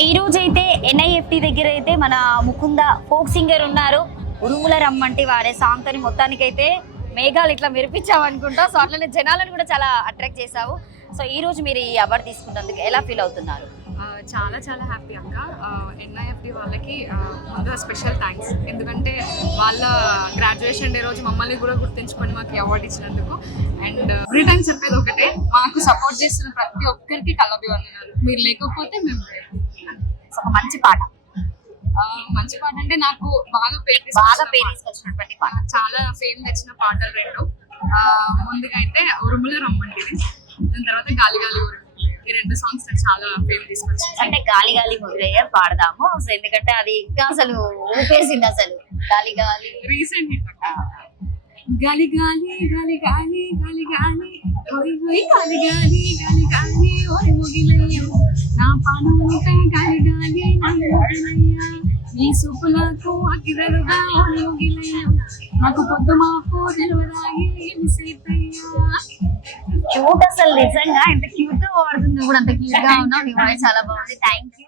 ఈ రోజు అయితే NIFT దగ్గర అయితే మన ముకుంద ఫోక్ సింగర్ ఉన్నారు. ఉరుముల రమ్మంటి వారే సాంగ్ తోని మొత్తానికి అయితే మేఘాలు ఇట్లా మెరిపించావు అనుకుంటా. సో అట్లనే జనాలను కూడా చాలా అట్రాక్ట్ చేసావు. సో ఈ రోజు మీరు ఈ అవార్డు తీసుకున్నందుకు ఎలా ఫీల్ అవుతున్నారు? చాలా చాలా హ్యాపీ అక్క. NIFT వాళ్ళకి ముందుగా స్పెషల్ థ్యాంక్స్. ఎందుకంటే వాళ్ళ గ్రాడ్యుయేషన్ డే రోజు మమ్మల్ని కూడా గుర్తించుకొని మాకు అవార్డు ఇచ్చినందుకు. అండ్ ఎవ్రీ టైం చెప్పేది ఒకటే, మాకు సపోర్ట్ చేస్తున్న ప్రతి ఒక్కరికి కలబి వందనాలు. మీరు లేకపోతే మేము ఒక మంచి పాట మంచి పాట అంటే నాకు బాగా పేరు తీసుకొచ్చినటువంటి పాట, చాలా ఫేమ్ తెచ్చిన పాటలు రెండు. ముందుగా అయితే ఉరుముల రమ్మంటిది, దాని తర్వాత గాలి గాలి ఊరు. ఈ రెండు సాంగ్స్ చాలా ఫేమ్ తీసుకొచ్చింది. అంటే గాలి గాలి ముద్రయ్య పాడదాము. సో ఎందుకంటే అది ఇంకా అసలు ఊపేసింది. అసలు గాలి గాలి రీసెంట్ గాలి గాలి గాలి గాలి గాలి గాలి ఓయ్ ఓయ్ గాలి గాలి గాలి గాలి ఓయ్ ముగిలయ్యో నా పానుంటే గాలి గాలి నన్నయ్యా నీ సుపులకు అకిరరుగా ఓయ్ ముగిలయ్యో నాకు పొద్దు మాకు తెలివరాగి మిసైతయ్యా. క్యూట్, అసలు నిజంగా ఎంత క్యూట్ గా పాడుతుంది కూడా, అంత క్యూట్ గా ఉన్నావు. నీ వాయిస్ చాలా బాగుంది. Thank you.